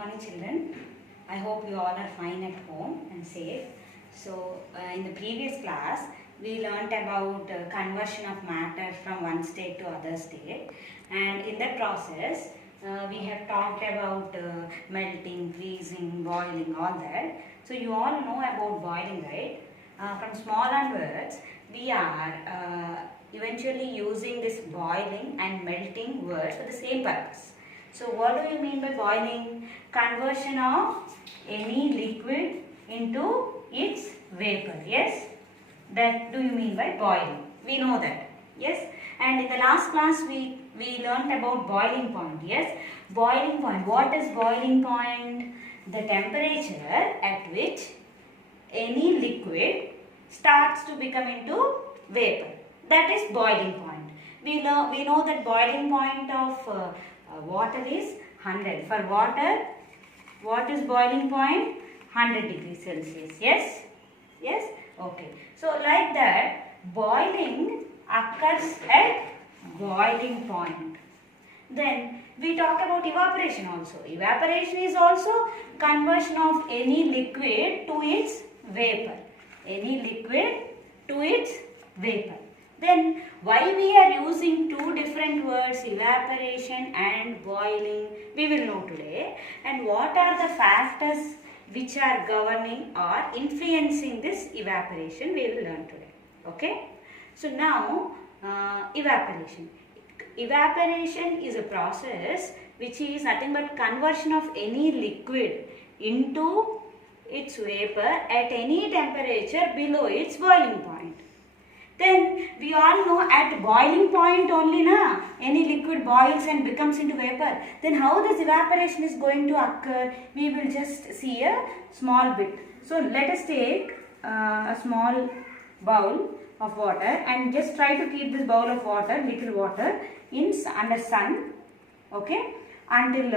morning children. I hope you all are fine at home and safe. So in the previous class we learnt about conversion of matter from one state to other state, and in that process we have talked about melting, freezing, boiling, all that. So you all know about boiling, right? From small onwards we are eventually using this boiling and melting words for the same purpose. So what do you mean by boiling? Conversion of any liquid into its vapor. Yes? That do you mean by boiling? We know that. Yes? And in the last class we learned about boiling point. Yes? Boiling point. What is boiling point? The temperature at which any liquid starts to become into vapor. That is boiling point. We know that boiling point of water is 100. For water, what is boiling point? 100 degrees Celsius. Yes? Yes? Okay. So like that, boiling occurs at boiling point. Then we talk about evaporation also. Evaporation is also conversion of any liquid to its vapor. Any liquid to its vapor. Then why we are using two different words, evaporation and boiling, we will know today. And what are the factors which are governing or influencing this evaporation, we will learn today. Okay. So now evaporation. Evaporation is a process which is nothing but conversion of any liquid into its vapor at any temperature below its boiling point. Then we all know at boiling point only any liquid boils and becomes into vapor. Then how this evaporation is going to occur? We will just see a small bit. So let us take a small bowl of water and just try to keep this bowl of water, little water, under sun, okay, until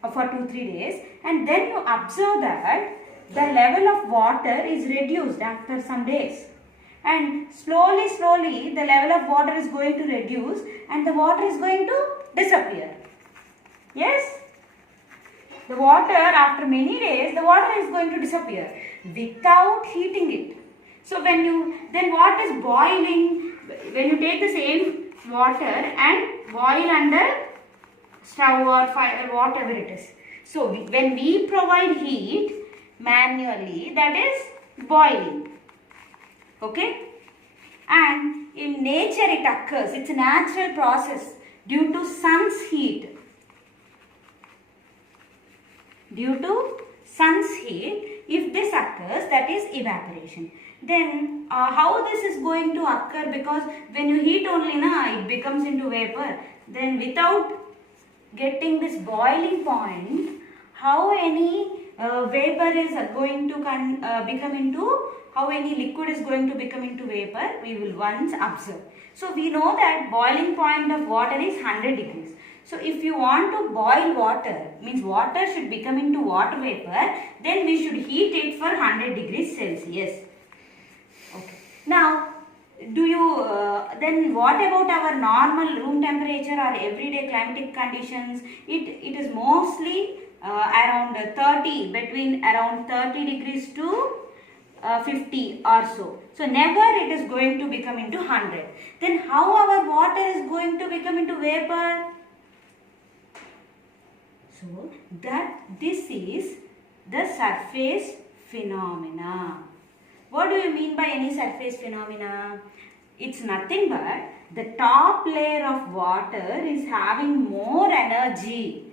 for 2-3 days, and then you observe that the level of water is reduced after some days. And slowly the level of water is going to reduce and the water is going to disappear. Yes? The water, after many days, the water is going to disappear without heating it. So then what is boiling? When you take the same water and boil under stove or fire, whatever it is. So when we provide heat manually, that is boiling. Okay? And in nature it occurs. It's a natural process due to sun's heat. Due to sun's heat, if this occurs, that is evaporation. Then how this is going to occur? Because when you heat only, it becomes into vapor. Then without getting this boiling point, how any vapor is going to become into, how any liquid is going to become into vapor, we will once observe. So we know that boiling point of water is 100 degrees. So if you want to boil water, means water should become into water vapor, then we should heat it for 100 degrees Celsius. Okay. Now, then what about our normal room temperature or everyday climatic conditions? It is mostly around 30, between around 30 degrees to 50 or so. So never it is going to become into 100. Then how our water is going to become into vapor? So this is the surface phenomena. What do you mean by any surface phenomena? It's nothing but the top layer of water is having more energy,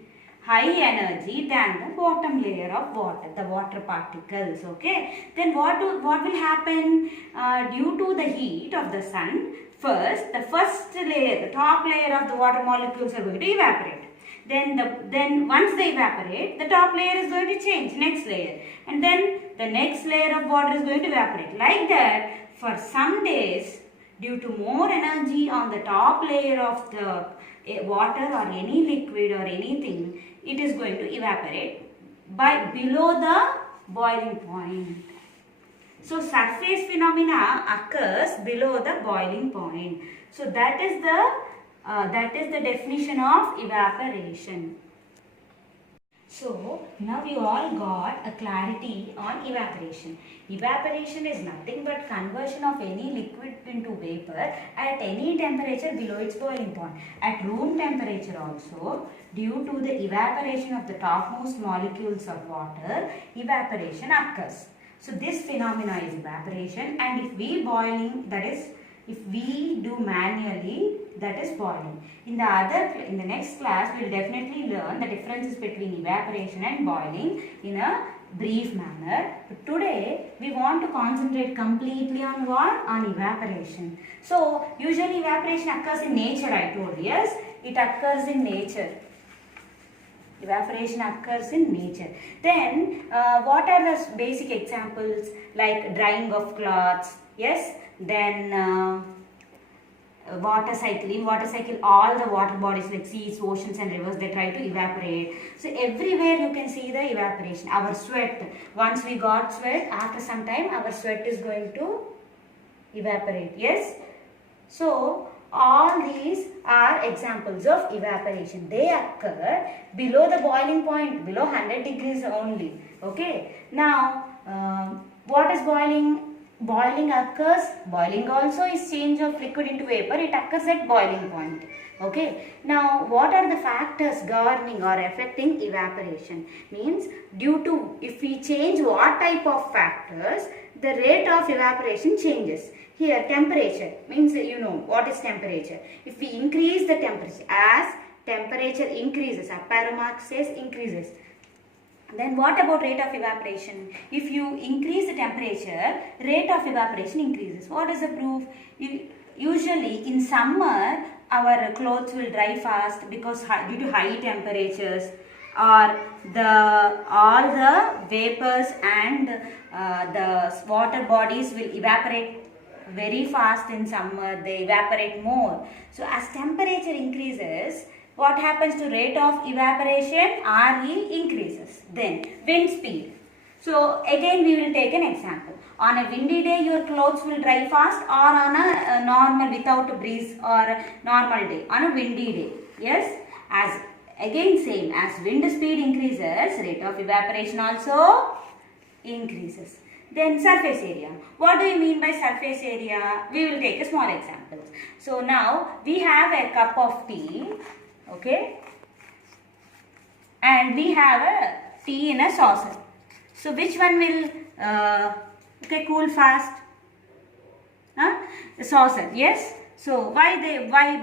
high energy than the bottom layer of water, the water particles. Okay. Then what will happen? Due to the heat of the sun, the first layer, the top layer of the water molecules are going to evaporate. Then once they evaporate, the top layer is going to change, next layer, and then the next layer of water is going to evaporate. Like that, for some days, due to more energy on the top layer of the water or any liquid or anything, it is going to evaporate below the boiling point. So surface phenomena occurs below the boiling point. So that is the definition of evaporation. So now you all got a clarity on evaporation. Evaporation is nothing but conversion of any liquid into vapor at any temperature below its boiling point. At room temperature also, due to the evaporation of the topmost molecules of water, evaporation occurs. So this phenomena is evaporation, and if we boiling, that is, if we do manually, that is boiling. In the next class, we will definitely learn the differences between evaporation and boiling in a brief manner. But today, we want to concentrate completely on what? On evaporation. So, usually evaporation occurs in nature, I told. Yes, it occurs in nature. Evaporation occurs in nature. Then, what are the basic examples like drying of cloths? Yes, then water cycle. In water cycle, all the water bodies like seas, oceans and rivers, they try to evaporate. So everywhere you can see the evaporation. Our sweat, once we got sweat, after some time our sweat is going to evaporate. Yes. So all these are examples of evaporation. They occur below the boiling point, below 100 degrees only. Okay. Now, what is boiling? Boiling occurs, boiling also is change of liquid into vapor, it occurs at boiling point. Okay. Now, what are the factors governing or affecting evaporation? Means, due to, if we change what type of factors, the rate of evaporation changes. Here, temperature, means you know what is temperature. If we increase the temperature, as temperature increases, up arrow mark says increases. Then what about rate of evaporation? If you increase the temperature, rate of evaporation increases. What is the proof? Usually in summer, our clothes will dry fast because due to high temperatures, or all the vapors and the water bodies will evaporate very fast in summer. They evaporate more. So as temperature increases, what happens to rate of evaporation? RE increases. Then wind speed. So again we will take an example. On a windy day your clothes will dry fast, or on a normal without a breeze or a normal day. On a windy day. Yes. As again same, as wind speed increases, rate of evaporation also increases. Then surface area. What do you mean by surface area? We will take a small example. So now we have a cup of tea. Okay, and we have a tea in a saucer. So which one will cool fast? The saucer. Yes. So why?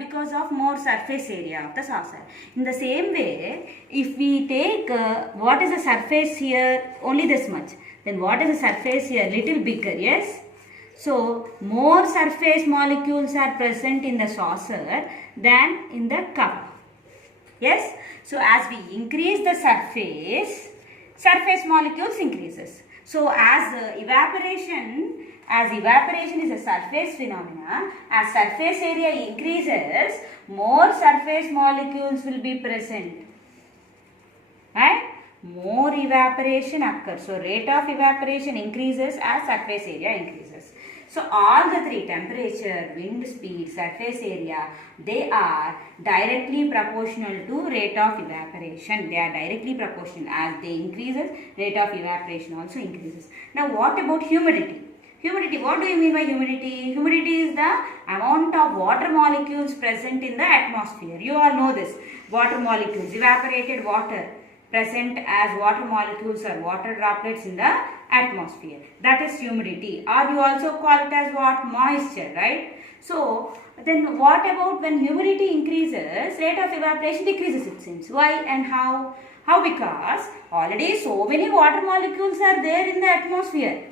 Because of more surface area of the saucer. In the same way, if we take what is the surface here? Only this much. Then what is the surface here? Little bigger. Yes. So more surface molecules are present in the saucer than in the cup. Yes. So as we increase the surface molecules increases. So as evaporation is a surface phenomena, as surface area increases, more surface molecules will be present. Right? More evaporation occurs. So rate of evaporation increases as surface area increases. So all the three, temperature, wind speed, surface area, they are directly proportional to rate of evaporation. They are directly proportional. As they increases, rate of evaporation also increases. Now what about humidity? Humidity, what do you mean by humidity? Humidity is the amount of water molecules present in the atmosphere. You all know this. Water molecules, evaporated water present as water molecules or water droplets in the atmosphere. That is humidity, or you also call it as what? Moisture, right? So then what about when humidity increases, rate of evaporation decreases, it seems. Why and how? How? Because already so many water molecules are there in the atmosphere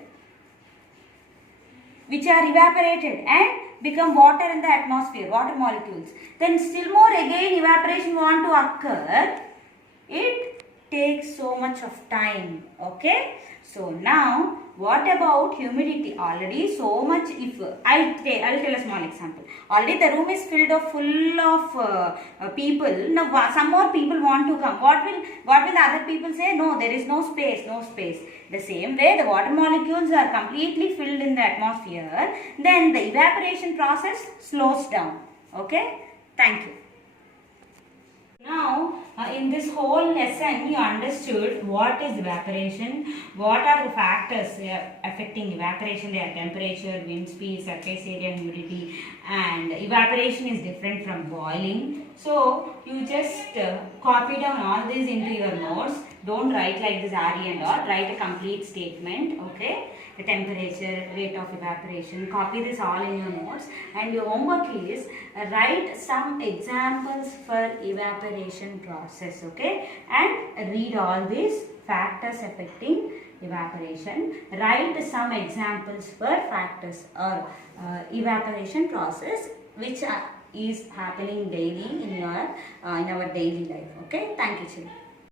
which are evaporated and become water in the atmosphere, water molecules. Then still more again evaporation want to occur, it takes so much of time. Okay. So now what about humidity? Already so much, if I'll tell a small example. Already the room is full of people. Now some more people want to come. What will the other people say? No, there is no space, no space. The same way the water molecules are completely filled in the atmosphere. Then the evaporation process slows down. Okay. Thank you. Now, in this whole lesson, you understood what is evaporation, what are the factors affecting evaporation. They are temperature, wind speed, surface area, humidity, and evaporation is different from boiling. So, you just copy down all these into your notes. Don't write like this RE and all. Write a complete statement, okay? The temperature, rate of evaporation. Copy this all in your notes. And your homework is write some examples for evaporation process, okay? And read all these factors affecting evaporation. Write some examples for factors or evaporation process which is happening daily in your in our daily life, okay? Thank you, children.